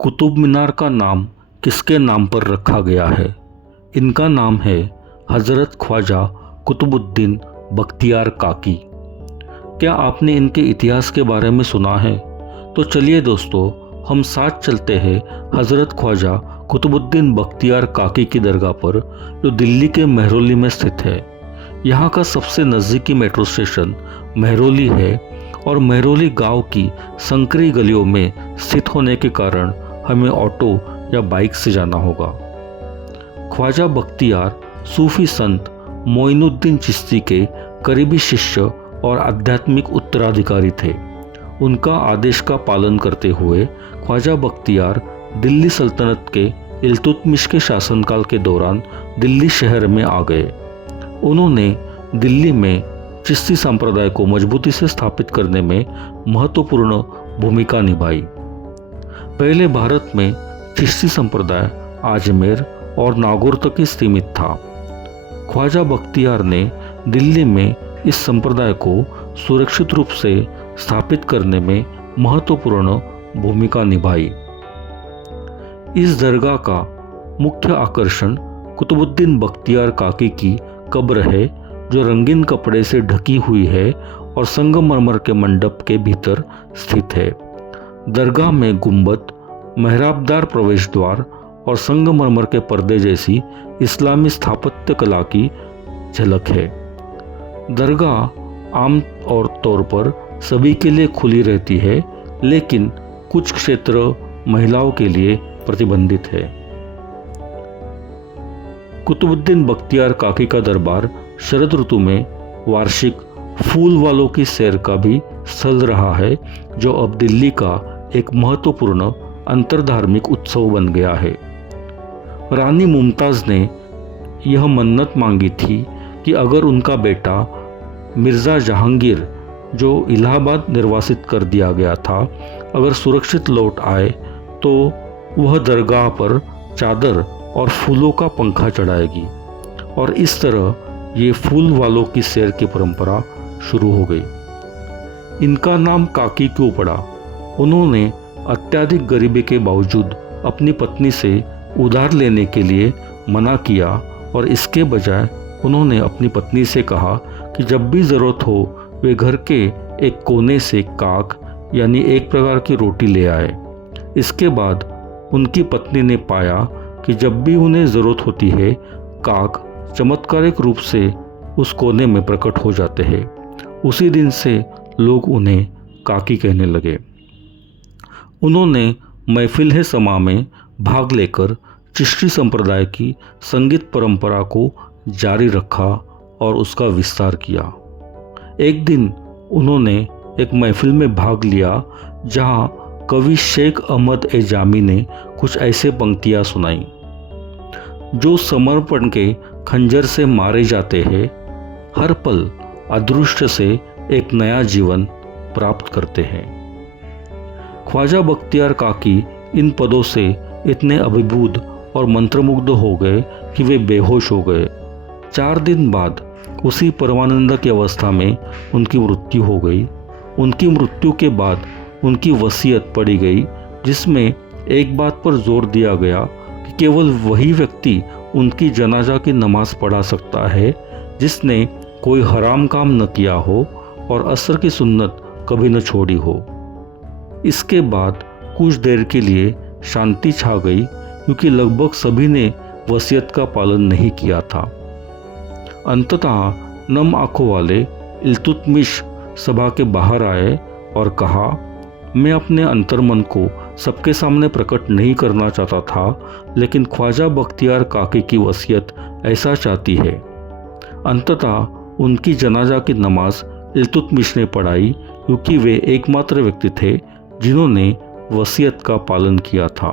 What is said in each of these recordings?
कुतुब मीनार का नाम किसके नाम पर रखा गया है? इनका नाम है हज़रत ख्वाजा कुतुबुद्दीन बख्तियार काकी। क्या आपने इनके इतिहास के बारे में सुना है? तो चलिए दोस्तों, हम साथ चलते हैं हज़रत ख्वाजा कुतुबुद्दीन बख्तियार काकी की दरगाह पर, जो दिल्ली के महरौली में स्थित है। यहाँ का सबसे नज़दीकी मेट्रो स्टेशन महरौली है और महरौली गांव की संकरी गलियों में स्थित होने के कारण हमें ऑटो या बाइक से जाना होगा। ख्वाजा बख्तियार सूफी संत मोइनुद्दीन चिश्ती के करीबी शिष्य और आध्यात्मिक उत्तराधिकारी थे। उनका आदेश का पालन करते हुए ख्वाजा बख्तियार दिल्ली सल्तनत के इल्तुतमिश के शासनकाल के दौरान दिल्ली शहर में आ गए। उन्होंने दिल्ली में चिश्ती संप्रदाय को मजबूती से स्थापित करने में महत्वपूर्ण भूमिका निभाई। पहले भारत में चिश्ती संप्रदाय अजमेर और नागौर तक ही सीमित था। ख्वाजा बख्तियार ने दिल्ली में इस संप्रदाय को सुरक्षित रूप से स्थापित करने में महत्वपूर्ण भूमिका निभाई। इस दरगाह का मुख्य आकर्षण कुतुबुद्दीन बख्तियार काकी की कब्र है, जो रंगीन कपड़े से ढकी हुई है और संगमरमर के मंडप के भीतर स्थित है। दरगाह में गुंबद, मेहराबदार प्रवेश द्वार और संगमरमर के पर्दे जैसी इस्लामी स्थापत्य कला की झलक है। दरगाह आम तौर पर सभी के लिए खुली रहती है, लेकिन कुछ क्षेत्र महिलाओं के लिए प्रतिबंधित है। कुतुबुद्दीन बख्तियार काकी का दरबार शरद ऋतु में वार्षिक फूल वालों की सैर का भी स्थल रहा है, जो अब दिल्ली का एक महत्वपूर्ण अंतरधार्मिक उत्सव बन गया है। रानी मुमताज़ ने यह मन्नत मांगी थी कि अगर उनका बेटा मिर्ज़ा जहांगीर, जो इलाहाबाद निर्वासित कर दिया गया था, अगर सुरक्षित लौट आए तो वह दरगाह पर चादर और फूलों का पंखा चढ़ाएगी। और इस तरह ये फूल वालों की सैर की परंपरा शुरू हो गई। इनका नाम काकी क्यों पड़ा? उन्होंने अत्यधिक गरीबी के बावजूद अपनी पत्नी से उधार लेने के लिए मना किया और इसके बजाय उन्होंने अपनी पत्नी से कहा कि जब भी ज़रूरत हो वे घर के एक कोने से काक यानी एक प्रकार की रोटी ले आए। इसके बाद उनकी पत्नी ने पाया कि जब भी उन्हें ज़रूरत होती है, काक चमत्कारिक रूप से उस कोने में प्रकट हो जाते हैं। उसी दिन से लोग उन्हें काकी कहने लगे। उन्होंने महफिल है समा में भाग लेकर चिश्ती संप्रदाय की संगीत परंपरा को जारी रखा और उसका विस्तार किया। एक दिन उन्होंने एक महफिल में भाग लिया जहां कवि शेख अहमद ए जामी ने कुछ ऐसे पंक्तियां सुनाई। जो समर्पण के खंजर से मारे जाते हैं, हर पल अदृष्ट से एक नया जीवन प्राप्त करते हैं। ख्वाजा बख्तियार काकी इन पदों से इतने अभिभूत और मंत्रमुग्ध हो गए कि वे बेहोश हो गए। 4 दिन बाद उसी परमानंद की अवस्था में उनकी मृत्यु हो गई। उनकी मृत्यु के बाद उनकी वसीयत पढ़ी गई, जिसमें एक बात पर जोर दिया गया कि केवल वही व्यक्ति उनकी जनाजा की नमाज पढ़ा सकता है जिसने कोई हराम काम न किया हो और असर की सुन्नत कभी न छोड़ी हो। इसके बाद कुछ देर के लिए शांति छा गई, क्योंकि लगभग सभी ने वसीयत का पालन नहीं किया था। अंततः नम आंखों वाले इल्तुतमिश सभा के बाहर आए और कहा, मैं अपने अंतर्मन को सबके सामने प्रकट नहीं करना चाहता था, लेकिन ख्वाजा बख्तियार काकी की वसीयत ऐसा चाहती है। अंततः उनकी जनाजा की नमाज इल्तुतमिश ने पढ़ाई, क्योंकि वे एकमात्र व्यक्ति थे जिन्होंने वसीयत का पालन किया था।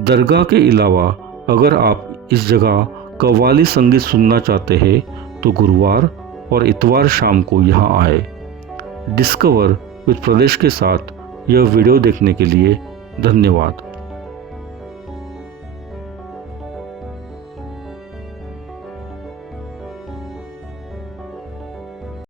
दरगाह के अलावा अगर आप इस जगह कव्वाली संगीत सुनना चाहते हैं तो गुरुवार और इतवार शाम को यहाँ आए। डिस्कवर विद प्रदेश के साथ यह वीडियो देखने के लिए धन्यवाद।